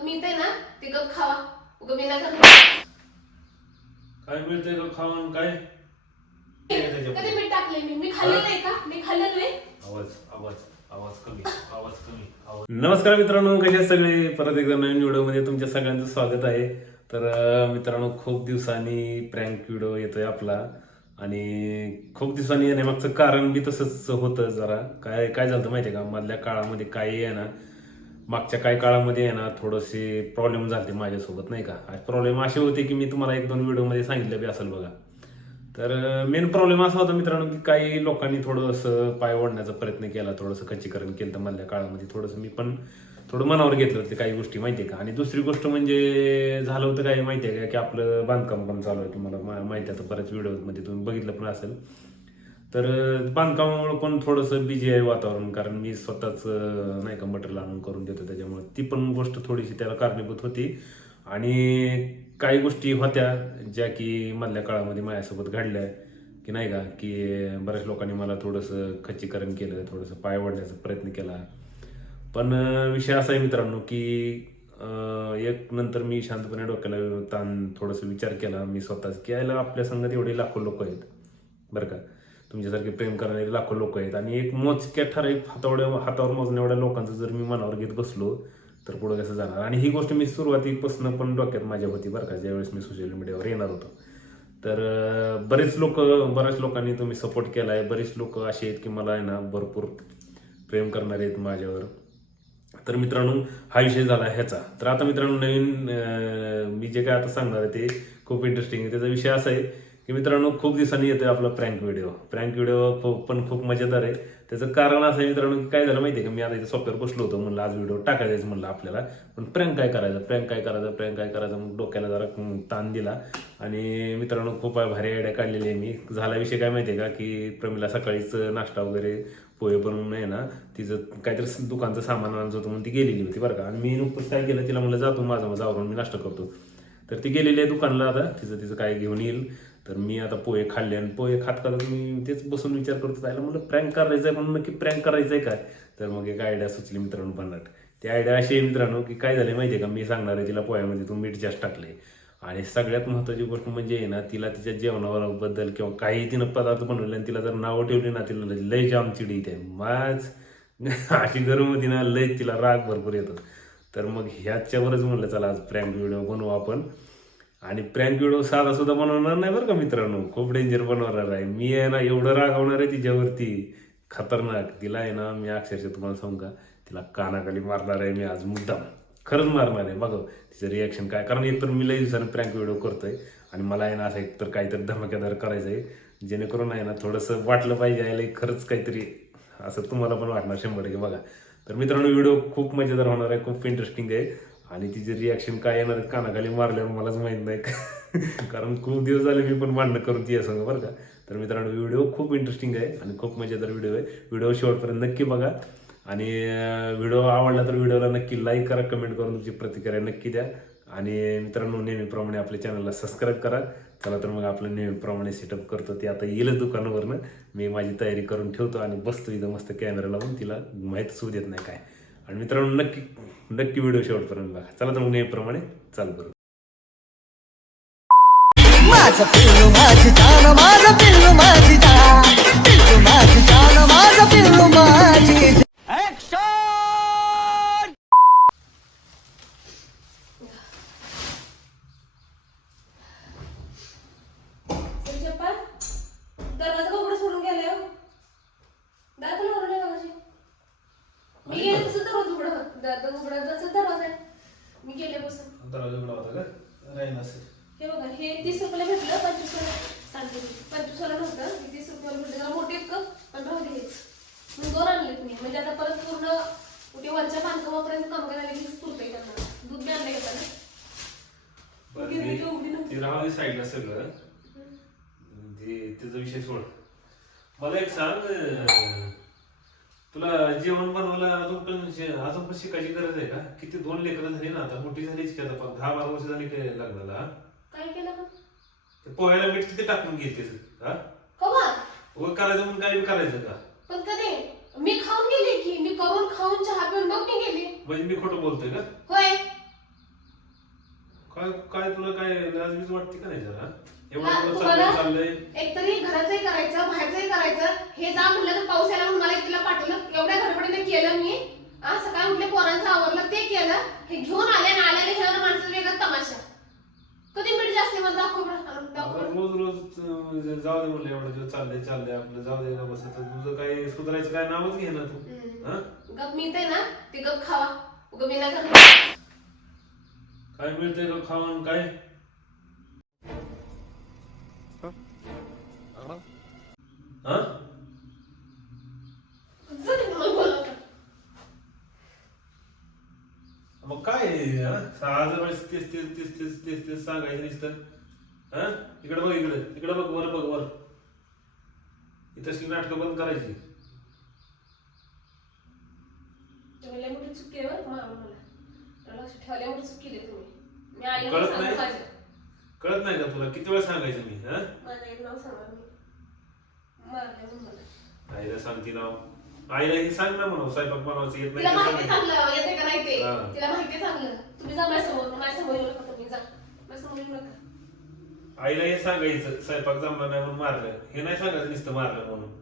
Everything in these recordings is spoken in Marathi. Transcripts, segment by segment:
गप मिळतंय ना ते गप खावा. उगा मी नाही काय मिळतंय का खाऊन काय कधी मीठ टाकले मी खाल्लेलं आहे का? मी खाल्लेलं आहे. आवाज कमी. नमस्कार मित्रांनो, कशा सगळे. परत एकदा नवीन व्हिडिओमध्ये तुमच्या सगळ्यांचं स्वागत आहे. तर मित्रांनो, खूप दिवसांनी प्रँक व्हिडिओ येतोय आपला आणि खूप दिवसांनी येण्यामागचं कारण बी तसंच होतं. जरा काय झालं माहिती आहे का, मधल्या काळामध्ये काही आहे ना, मागच्या काही काळामध्ये आहे ना थोडेसे प्रॉब्लेम झाले माझ्यासोबत नाही का. प्रॉब्लेम असे होते की मी तुम्हाला 1-2 व्हिडिओमध्ये सांगितलं बी असेल बघा. तर मेन प्रॉब्लेम असा होता मित्रांनो की काही लोकांनी थोडंसं पाय ओढण्याचा प्रयत्न केला, थोडंसं खच्चीकरण केलं तर मधल्या काळामध्ये. थोडंसं मी पण थोडं मनावर घेतलं होतं काही गोष्टी माहिती आहे का. आणि दुसरी गोष्ट म्हणजे झालं होतं काय माहिती आहे का, की आपलं बांधकाम पण चालू आहे. तुम्हाला माहिती आहे तर बऱ्याच व्हिडिओमध्ये तुम्ही बघितलं पण असेल. तर बांधकामामुळे पण थोडंसं बिझी आहे वातावरण, कारण मी स्वतःच नाही का मटेरियल आणून करून देतो, त्याच्यामुळे ती पण गोष्ट थोडीशी त्याला कारणीभूत होती. आणि काही गोष्टी होत्या ज्या की मधल्या काळामध्ये माझ्यासोबत घडल्या की नाही का, की बऱ्याच लोकांनी मला थोडंसं खच्चीकरण केलं, थोडंसं पाय ओढण्याचा प्रयत्न केला. पण विषय असा आहे मित्रांनो की एक नंतर मी शांतपणे डोक्याला ताण थोडंसं विचार केला मी स्वतःच, की यायला आपल्या संगत एवढे लाखो लोक आहेत बरं का, तुमच्यासारखे प्रेम करणारे लाखो लोक आहेत. आणि एक मोजक्या ठराविक हातावर मोजण्या एवढ्या लोकांचं जर मी मनावर घेत बसलो तर पुढं कसं जाणार. आणि ही गोष्ट मी सुरुवातीपासून पण डोक्यात माझ्या होती बरं का, ज्यावेळेस मी सोशल मीडियावर येणार होतो. तर बऱ्याच लोकांनी तुम्ही सपोर्ट केला आहे. बरेच लोक असे आहेत की मला आहे ना भरपूर प्रेम करणारे आहेत माझ्यावर. तर मित्रांनो, हा विषय झाला ह्याचा. तर आता मित्रांनो, नवीन मी जे काय आता सांगणार आहे ते खूप इंटरेस्टिंग आहे. त्याचा विषय असा आहे की मित्रांनो, खूप दिवसांनी येतोय आपला प्रँक व्हिडिओ पण खूप मजेदार आहे. त्याचं कारण असं आहे मित्रांनो की काय झालं माहिती आहे का, मी आता इथे सॉफ्टवेअर बसलो होतो, म्हणलं आज व्हिडिओ टाकायचं म्हणलं आपल्याला, पण प्रँक काय करायचं मग डोक्याला जरा ताण दिला. आणि मित्रांनो, खूप भारी आयडिया काढलेली आहे मी. झाला विषय काय माहिती आहे का, की प्रमिला सकाळीच नाश्ता वगैरे पोहे बनवून आहे ना, तिचं काहीतरी दुकानचं सामान आणायचं होतं म्हणून ती गेलेली होती बरं का. आणि मी नुकतंच काय केलं, तिला म्हणलं जातो माझं आवरून मी नाश्ता करतो. तर ती गेलेली आहे दुकानला, आता तिचं काय घेऊन येईल. तर मी आता पोहे खाल्ले आणि पोहे खात मी तेच बसून विचार करतो राहिला, म्हणलं प्रँक करायचं आहे म्हणून नक्की प्रँक करायचं आहे काय. तर मग एक आयडिया सुचली मित्रांनो भन्नाट. ती आयडिया अशी आहे मित्रांनो की काय झालं माहिती आहे का, मी सांगणार आहे तिला पोह्यामध्ये तू मीठ जास्त टाकले. आणि सगळ्यात महत्त्वाची गोष्ट म्हणजे आहे ना, तिला तिच्या जेवणाबद्दल किंवा काही तिनं पदार्थ बनवले आणि तिला जर नावं ठेवली ना, तिला लय जाम चिडी येते. अशी गरम होती ना, लय तिला राग भरपूर येतो. तर मग ह्याच्यावरच म्हणलं चला आज प्रँक व्हिडिओ बनवू आपण. आणि प्रँक व्हिडिओ साधा सुद्धा बनवणार नाही बरं का मित्रांनो, खूप डेंजर बनवणार आहे मी. आहे ना एवढं रागवणार आहे तिच्यावरती, खतरनाक. तिला आहे ना मी अक्षरशः तुम्हाला सांगू का, तिला कानाखाली मारणार आहे मी आज मुद्दाम, खरंच मारणार आहे. बघा तिचं रिॲक्शन काय. कारण एकतर मी लई दिवसानं प्रँक व्हिडिओ करतोय आणि मला आहे ना असं एकतर काहीतरी धमाकेदार करायचं आहे, जेणेकरून आहे ना थोडंसं वाटलं पाहिजे यायला खरंच काहीतरी, असं तुम्हाला पण वाटणार 100% बघा. तर मित्रांनो, व्हिडिओ खूप मजेदार होणार आहे, खूप इंटरेस्टिंग आहे. आणि तिचे रिॲक्शन काय येणार आहेत कानाखाली मारल्यावर मलाच माहीत नाही कारण खूप दिवस झाले मी पण भांडणं करून ती असं बरं का. तर मित्रांनो, व्हिडिओ खूप इंटरेस्टिंग आहे आणि खूप मजेदार व्हिडिओ आहे. व्हिडिओ शेवटपर्यंत नक्की बघा. आणि व्हिडिओ आवडला तर व्हिडिओला नक्की लाईक करा, कमेंट करून तुमची प्रतिक्रिया नक्की द्या. आणि मित्रांनो, नेहमीप्रमाणे आपल्या चॅनलला सबस्क्राईब करा. चला तर मग आपलं नेहमीप्रमाणे सेटअप करतो, ते आता येईलच दुकानावरनं. मी माझी तयारी करून ठेवतो आणि बसतो इथं मस्त कॅमेरा लावून, तिला माहीतच होऊ देत नाही काय. आणि मित्रांनो, नक्की व्हिडिओ शेवटपर्यंत बघा. चला तर मग नेहमीप्रमाणे चालू करू. माझं पिल्लू माझी जान, माझं पिल्लू माझी जान, पिल्लू माझी जान, माझं पिल्लू माझी जान. दरवाजा उघडं सोडून गेले. दाखवलं ओरडे मागाशी. मी गेले तसं दरवाजा उघडा जसं दरवाजा आहे. मी गेले बसून दरवाजा उघडा होता का राहील असेल. हे बघा, हे 30 रुपयाला भेटलं, 25 वाला नव्हतं. 30 रुपयाला भेटलं, जरा मोठे कप पण राहू दे हेच. मग 2 आणलेत मी, म्हणजे आता परत पूर्ण कुठे वरच्या बांधकामापर्यंत काम करायला की पुरतंय त्यांना. दूध बी आणलं घेताना ती राहू दे साईडला सगळं, त्याचा विषय सोड. मला एक सांग, तुला जेवण बनवायला अजून पण शिकायची गरज आहे का? किती 2 लेकरं झाली ना, आता मोठी झालीच की, आता 10-12 वर्ष झाली काय लग्नाला. काय केलं मग? ते पोह्याला मीठ किती टाकून घेते करायचं म्हणून काय करायचं का? पण कधी मी खाऊन गेले की, मी करून खाऊन चहा पिऊन मग मी गेले. म्हणजे मी खोटं बोलतोय का? होय. काय काय तुला काय लाजबीज वाटते का नाही जरा? तुम्हाला एवढं चाललंय एकतरी घरातही करायचं बाहेरचंही करायचं. हे जा म्हणलं तर पाऊस यायला म्हणून मला एकटीला पाठवलं. एवढ्या गडबडीने केलं मी. सकाळी उठले पोरांचं आवरलं ते केलं. हे घेऊन आले आणि आल्याने ह्याला माणसाचा वेगळा तमाशा. कधी मीठ जास्त मला दाखव बरं. रोज रोज जाऊ दे म्हणलं एवढं दिवस चाललंय आपलं जाऊ दे ना बस तुझं काय सुधारायचं काय नावच घे ना तू. गप मिळतंय ना ते गप खावा. उगा मी नाही काय मिळतंय का खाऊन काय? मग काय आज वेळेस तेच सांगायचं नुसतं. इकडे बघ इकडे बघ वर इथं नाटकं बंद करायची. मोठी चुकी आहे मला लक्ष ठेवल्या मोठी चुकी केली तुम्ही. मी आईला कळत सांगू नाही? माझ्या कळत नाही का तुला किती वेळ सांगायचं मी? माझ्या आईला नाव सांगा मी मारले म्हणून मला. आईला सांगते नाव आईला हे सांग ना म्हणून स्वयंपाक बनवायचं येत तिला नाही माहिती चांगलं येते का नाही ते हा. तिला माहिती चांगलं. तुम्ही जा माझ्यासमोर येऊ नका. तुम्ही जा माझ्यासमोर येऊ नका. आईला हे सांगायचं स्वयंपाक जमला नाही म्हणून मारलं. हे नाही सांगायचं नुसतं मारलं म्हणून.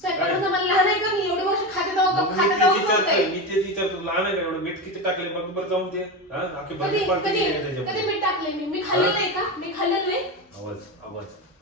स्वयंपाकाचं मला लहान आहे का मी एवढे वर्ष खाते मग खाते मी तेच विचारतो लहान आहे का एवढं मीठ किती टाकले बघ बरं जाऊन ते अख्खी कधी भाजी पालती कधी केली का कधी त्याच्यामध्ये? मीठ टाकले मी खाल्लेलं नाही का? मी खाल्लेलं नाही.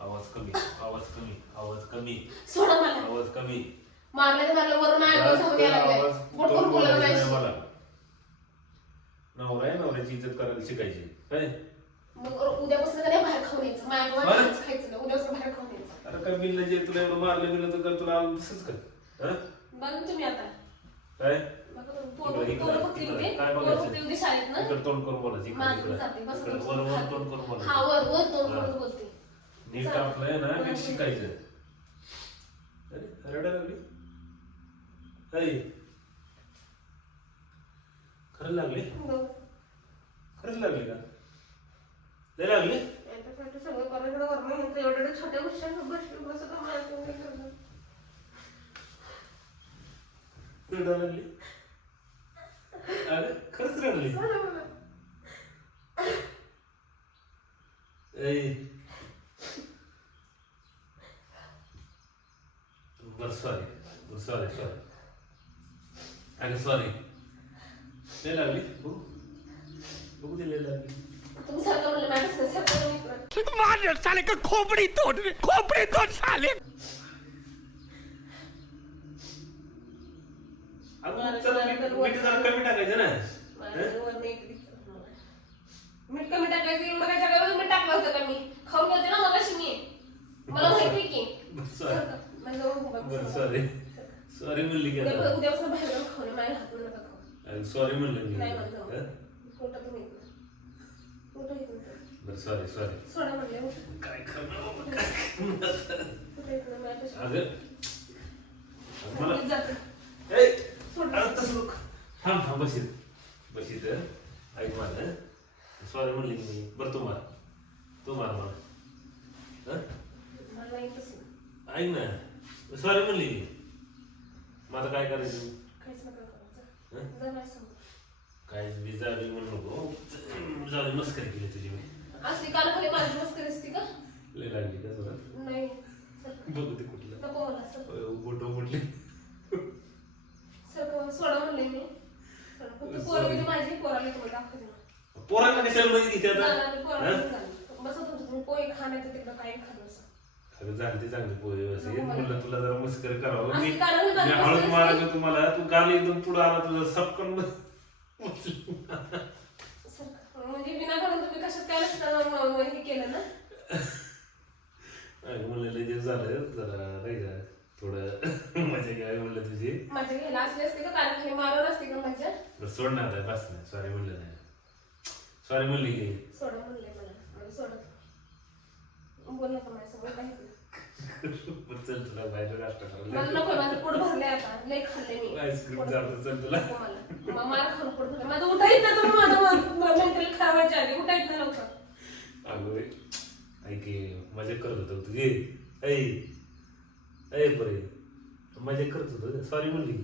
आवाज कमी सोडा मला. आवाज कमी मारलं तर मारलं वरून आवाज सांगून यायला लागलाय. बोट करून बोललं नाही. मला नवरा आहे नवऱ्याची इज्जत करायला शिकायची काय? मग उद्यापासून नाही बाहेर खाऊन यायचं. माझ्या खायचं नाही. उद्यापासून बाहेर खाऊन यायचं. अरे काय बिल जे तुला एवढं मारलं तर तुला तसंच कर. बघा तुम्ही आता काय पोरं बघतील ते. पोरं बघतील ते शाळेत ना. इकडे तोंड करून बोलायचं माझं जाते. बस इकडे वर तोंड करून बोलायचं. हा वर तोंड करून बोलते. नीट आपलंय ना नीट शिकायचं. अरे रडा लागली खरं लागली खरंच लागली का? लय लागली? सगळं करायचं वरून एवढ्या छोट्या गोष्टी बसत रडा लागली? अरे खरंच रडली? बर सॉरी अरे सॉरी लय लागली बघू दे लय लागली. तुम्ही सारखं म्हणलं माझ्या सारखं मार साले का खोपड़ी तोड़ साले. मीठ जरा कमी टाकायचं ना. मीठ कमी टाकायचं एवढं काय जगावर मीठ टाकलं होतं का मी खाऊन गेलते ना मगाशी मी. मला माहिती की सॉरी म्हणली की उद्यापासून बाहेर जाऊन खाऊ माझ्या हातून नका खाऊ. सॉरी म्हणलं की नाही म्हणलं पोटात तुम्ही बरं सॉरी सोडा म्हणले काय थांब बशीत ऐक माझं सॉरी म्हणली की मी बरं तू मार मला ऐक ना सॉरी म्हणली की मग आता काय करायचं? काय बिजारी म्हणू नको जाऊ मस्करी केली तुझी मी असली काल खाली माझी मस्करी असते का? लय लागली का तुला? नाही बघू ते कुठलं नको मला बोटो कुठली सोडा म्हणले मी पोरं किती माझी पोराला तुम्हाला दाखवते. पोरांना कशाला मध्ये घेते बस तुम्ही पोहे खाण्याचं तिकडं काही खात नसा. झाली चांगली पोहे म्हणलं तुला जरा मस्करी करावं. असली मी काल खाली माझी हळूच मस्करी मारायचं तुम्हाला तू गाल एकदम पुढं आला तुझं सपकन म्हणजे विनाकारण तुम्ही कशात काय नसतं हे केलं ना. म्हणलं लय झालं जरा नाही का थोडं मजा घ्यावी म्हणलं तुझी. माझ्या घ्यायला असले असते का कारण खाली मारवण असते का माझ्या सोड ना आता बस नाही सॉरी म्हणलं नाही सॉरी म्हणली की सोडा म्हणले मला सोडत बोल नका माझ्यासमोर काही चल तुला बाहेर नाश्ता मला करायला नको माझं पोट भरलंय आता लय खाल्ले मी आईस्क्रीम जातो चल तुला मला मार खाऊन पोट भरलं माझं उठायत ना तुम्ही माझं मेंटल खावायच्या आधी उठायत ना लवकर. अगं ऐके मजा करत होतो तुझी ऐ बरे मजा करत होतो सॉरी म्हणली